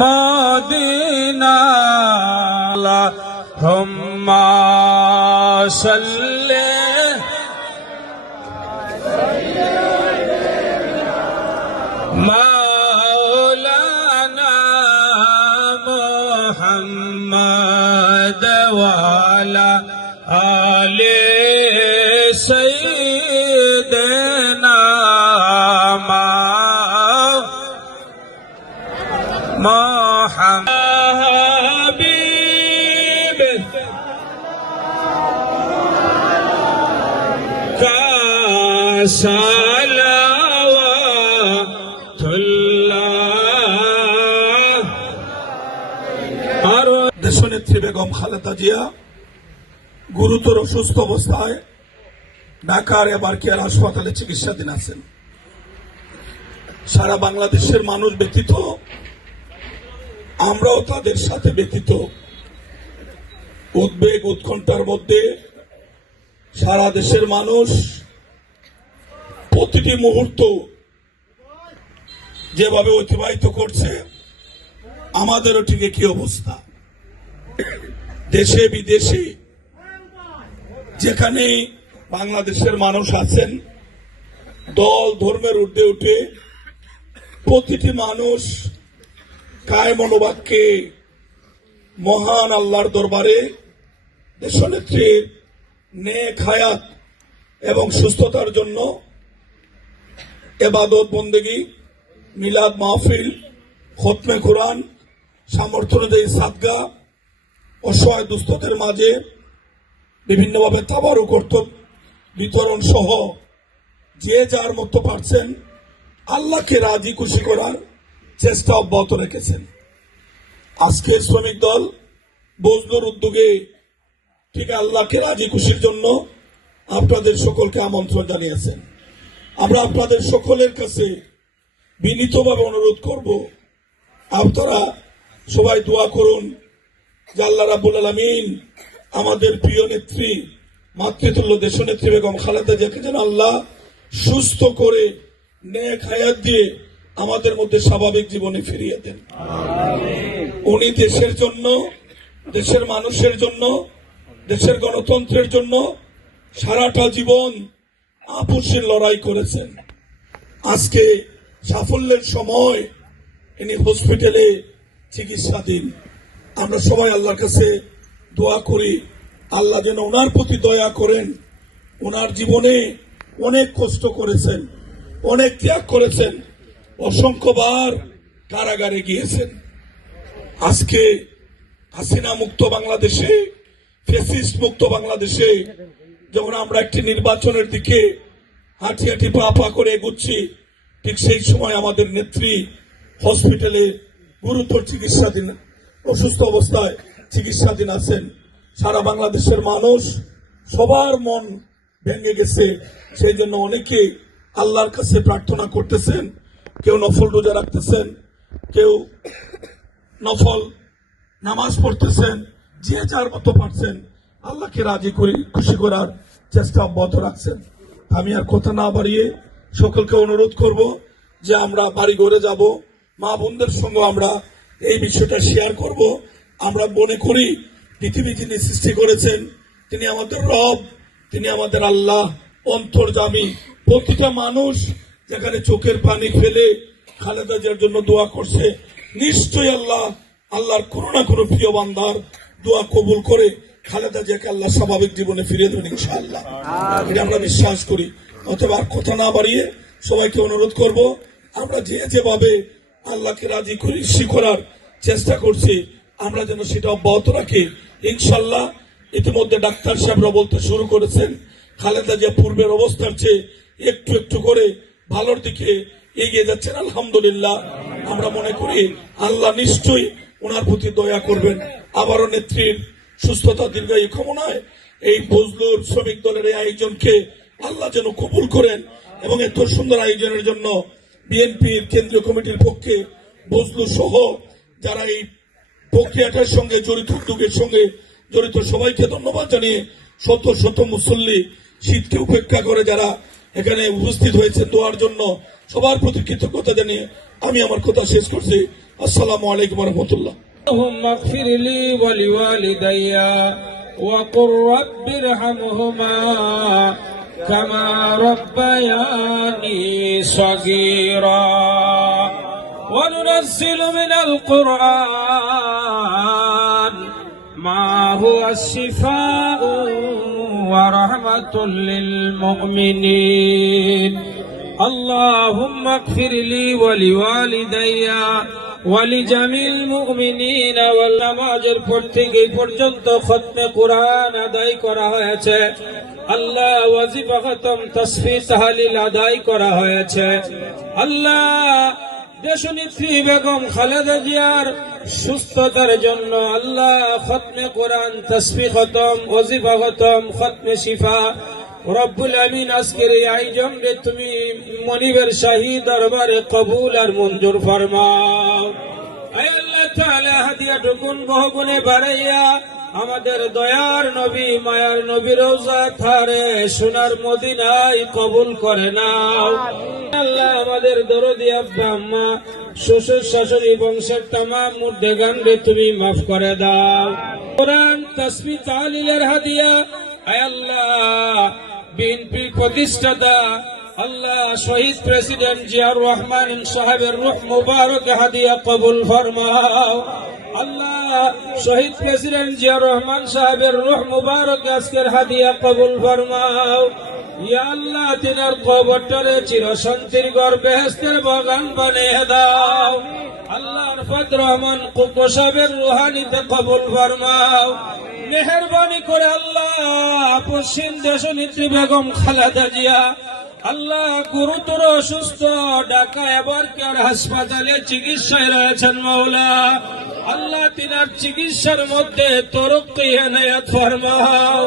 Medina আল্লাহুম্মা সাল্লি মাওলানা মুহাম্মদ ওয়া আলা আলি সাইয়্যিদিনা মুহাম্মদ হাবিব কা সালাওয়াতুল্লাহ। আর দেশনেত্রী বেগম খালেদা জিয়া গুরুতর অসুস্থ অবস্থায় ঢাকার এবারকেয়ার হাসপাতালে চিকিৎসাধীন আছেন। সারা বাংলাদেশের মানুষ ব্যতীত আমরাও তাদের সাথে ব্যতীত উদ্বেগ উৎকণ্ঠার মধ্যে সারা দেশের মানুষ প্রতিটি মুহূর্ত যেভাবে অতিবাহিত করছে, আমাদেরও ঠিক একই অবস্থা। দেশে বিদেশে যেখানে বাংলাদেশের মানুষ আছেন, দল ধর্মের ঊর্ধ্বে উঠে প্রতিটি মানুষ কায় মনোবাক্যে মহান আল্লাহর দরবারে দেশনেত্রীর নেক হায়াত এবং সুস্থতার জন্য ইবাদত বন্দেগী, মিলাদ মাহফিল, খতমে কোরআন, সামর্থ্য অনুযায়ী সাদগা, অসহায় দুস্থদের মাঝে বিভিন্নভাবে তাবারুক বিতরণ সহ যে যার মতো পারছেন আল্লাহকে রাজি খুশি করার চেষ্টা অব্যাহত রেখেছেন। আজকে শ্রমিক দল বজলুর উদ্যোগে ঠিক আল্লাহকে রাজি খুশির জন্য আপনাদের সকলকে আমন্ত্রণ জানিয়েছেন। আমরা আপনাদের সকলের কাছে বিনীতভাবে অনুরোধ করব, আপনারা সবাই দোয়া করুন যে আল্লাহ রাব্বুল আলামিন আমাদের প্রিয় নেত্রী মাতৃতুল্য দেশনেত্রী বেগম খালেদা জিয়াকে যেন আল্লাহ সুস্থ করে নেক হায়াত দিয়ে আমাদের মধ্যে স্বাভাবিক জীবনে ফিরিয়ে দেন। উনি দেশের জন্য, দেশের মানুষের জন্য, দেশের গণতন্ত্রের জন্য সারাটা জীবন আপোষের লড়াই করেছেন। আজকে সাফল্যের সময় ইনি হসপিটালে চিকিৎসাধীন। আমরা সবাই আল্লাহর কাছে দোয়া করি আল্লাহ যেন ওনার প্রতি দয়া করেন। ওনার জীবনে অনেক কষ্ট করেছেন, অনেক ত্যাগ করেছেন, অসংখ্যবার কারাগারে গিয়েছেন। আজকে হাসিনা মুক্ত বাংলাদেশে, ফ্যাসিস্ট মুক্ত বাংলাদেশে যখন আমরা একটি নির্বাচনের দিকে হাঁটি হাঁটি পা পা করে এগুচ্ছি, ঠিক সেই সময় আমাদের নেত্রী হসপিটালে গুরুতর চিকিৎসাধীন, অসুস্থ অবস্থায় চিকিৎসাধীন আছেন। সারা বাংলাদেশের মানুষ সবার মন ভেঙে গেছে। সেই জন্য অনেকে আল্লাহর কাছে প্রার্থনা করতেছেন, কেউ নফল রোজা রাখতেছেন, কেউ নফল নামাজ পড়তেছেন, যে যার মতো পারছেন আল্লাহকে রাজি করে খুশি করার চেষ্টা অব্যাহত রাখছেন। আমি আর কথা না বাড়িয়ে সকলকে অনুরোধ করব যে আমরা বাড়ি ঘরে যাব, মা বোনদের সঙ্গে আমরা এই বিষয়টা শেয়ার করব। আমরা মনে করি পৃথিবী যিনি সৃষ্টি করেছেন তিনি আমাদের রব, তিনি আমাদের আল্লাহ অন্তর্যামী। প্রতিটা মানুষ যেখানে চোখের পানি ফেলে খালেদা জিয়ার জন্য দোয়া করছে, নিশ্চয়ই আল্লাহর কোনো না কোনো প্রিয় বান্দার দোয়া কবুল করে খালেদা জিয়াকে আল্লাহ স্বাভাবিক জীবনে ফিরিয়ে দেবেন ইনশাআল্লাহ। এটা আমরা বিশ্বাস করি। অথবা আর কথা না বাড়িয়ে সবাইকে অনুরোধ করব, আমরা যেভাবে আল্লাহকে রাজি খুশি করার চেষ্টা করছি আমরা যেন সেটা অব্যাহত রাখি ইনশাআল্লাহ। ইতিমধ্যে ডাক্তার সাহেবরা বলতে শুরু করেছেন খালেদা জিয়া পূর্বের অবস্থার চেয়ে একটু একটু করে ভালোর দিকে এগিয়ে যাচ্ছেন। আলহামদুলিল্লাহ, আমরা মনে করি আল্লাহ নিশ্চয়ই ওনার প্রতি দয়া করবেন। আবারও নেত্রীর সুস্থতা দীর্ঘায়ু কামনায় এই বজলুর শ্রমিক দলের এই আয়োজনকে আল্লাহ যেন কবুল করেন এবং এত সুন্দর আয়োজনের জন্য বিএনপির কেন্দ্রীয় কমিটির পক্ষে বজলু সহ যারা এই প্রক্রিয়াটার সঙ্গে জড়িত, উদ্যোগের সঙ্গে জড়িত সবাইকে ধন্যবাদ জানিয়ে শত শত মুসল্লি শীতকে উপেক্ষা করে যারা এখানে উপস্থিত হয়েছেন দোয়ার জন্য সবার প্রতি কৃতজ্ঞতা জানিয়ে আমি আমার কথা শেষ করছি। আসসালামু আলাইকুম রহমতুল্লাহ। اللهم اغفر لي ولوالدي وقل رب ارحمهما كما ربياني صغيرا وننزل من القرآن ما هو الشفاء ورحمة للمؤمنين اللهم اغفر لي ولوالدي ولجميع المؤمنين والنمازের পর থেকে পর্যন্ত খতমে কুরআন আদায় করা হয়েছে আল্লাহ ওয়াজিফা খতম তাসবিহ তাহলিল আদায় করা হয়েছে আল্লাহ দেশনেত্রী বেগম খালেদা জিয়ার সুস্থতার জন্য আল্লাহ খতমে কুরআন তাসবিহ খতম ওয়াজিফা খতম খতমে শিফা রব্বুল আমিন আজকের এই আয়োজনকে তুমি মনিবের শাহী দরবারে কবুল আর মঞ্জুর ফরমাও আয় আল্লাহ তাআলা হাদিয়া টুকুন বহুগুণে বাড়াইয়া আমাদের দয়ার নবী মায়ার নবী রওজা থারে সোনার মদিনায় কবুল করে নাও আল্লাহ আমাদের দরদি আব্বা আম্মা শ্বশুর শাশুড়ি বংশের तमाम মুর্দেগানকে তুমি মাফ করে দাও কোরআন তাসবিহ তাহলিলের হাদিয়া আয় আল্লাহ বিএনপি প্রতিষ্ঠাতা আল্লাহ শহীদ প্রেসিডেন্ট জিয়াউর রহমান সাহেবের রূহ মুবারক হাদিয়া কবুল ফরমাও আল্লাহ শহীদ প্রেসিডেন্ট জিয়াউর রহমান সাহেবের রূহ মুবারক আজকের হাদিয়া কবুল ফরমাও ইয়া আল্লাহ তিনার কবরটারে চিরশান্তির ঘর বেহেশতের বাগান বানিয়ে দাও আল্লাহর ফজল রহমান কুকু সাহেবের রুহানিতে কবুল ফরমাও মেহেরবানি করে আল্লাহ পশ্চিম দেশনেত্রী বেগম খালেদা জিয়া আল্লাহ গুরুতর অসুস্থ ঢাকা এবার কেয়ার হাসপাতালে চিকিৎসায় রয়েছেন মাওলা আল্লাহ তিনার চিকিৎসার মধ্যে তরক্কি এনায়েত ফরমাও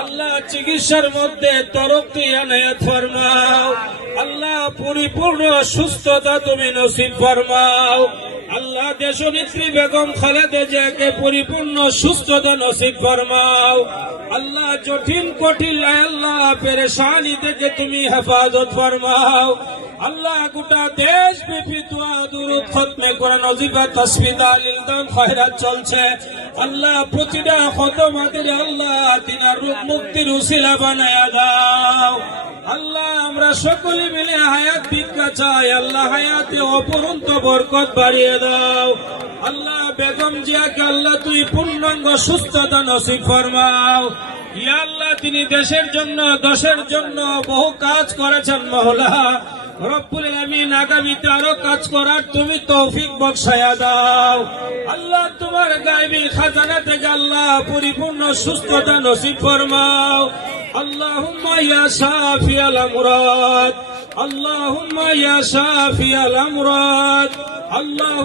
আল্লাহ চিকিৎসার মধ্যে তরক্কি এনায়েত ফরমাও আল্লাহ পরিপূর্ণ সুস্থতা তুমি নসিব ফরমাও আল্লাহ দেশনেত্রী বেগম খালেদা জিয়াকে পরিপূর্ণ সুস্থতা নসিব ফরমাও আল্লাহ জটিল কঠিন আল্লাহ পেরেশানি থেকে তুমি হেফাজত ফরমাও আল্লাহ গোটা দেশ ব্যাপী দোয়া দুরূদ খতমে কোরআন ওয়াজিফা তাসবিহ তাহলিল দান খায়রাত চলছে আল্লাহ প্রতিটা খতমাতের আল্লাহ তিনার রূপ মুক্তির উসিলা বানায়া দাও আল্লাহ আমরা সকলে মিলে হায়াত ভিক্ষা চাই আল্লাহ হায়াতে অপরন্ত বরকত বাড়িয়ে দাও আল্লাহ বেগম জিয়াকে আল্লাহ তুই পূর্ণাঙ্গ সুস্থতা নসিব ফরমাও ইয়া আল্লাহ তিনি দেশের জন্য দশের জন্য বহু কাজ করেছেন মওলা রব্বুল আমিন আগামীতে আরো কাজ করার তুমি তৌফিক বখশায়া দাও আল্লাহ তোমার গায়বী খাজানা থেকে আল্লাহ পরিপূর্ণ সুস্থতা নসিব ফরমাও আল্লাহুম্মা ইয়া শাফিয়াল আমরাদ আল্লাহুম্মা ইয়া শাফিয়াল আমরাদ আল্লাহ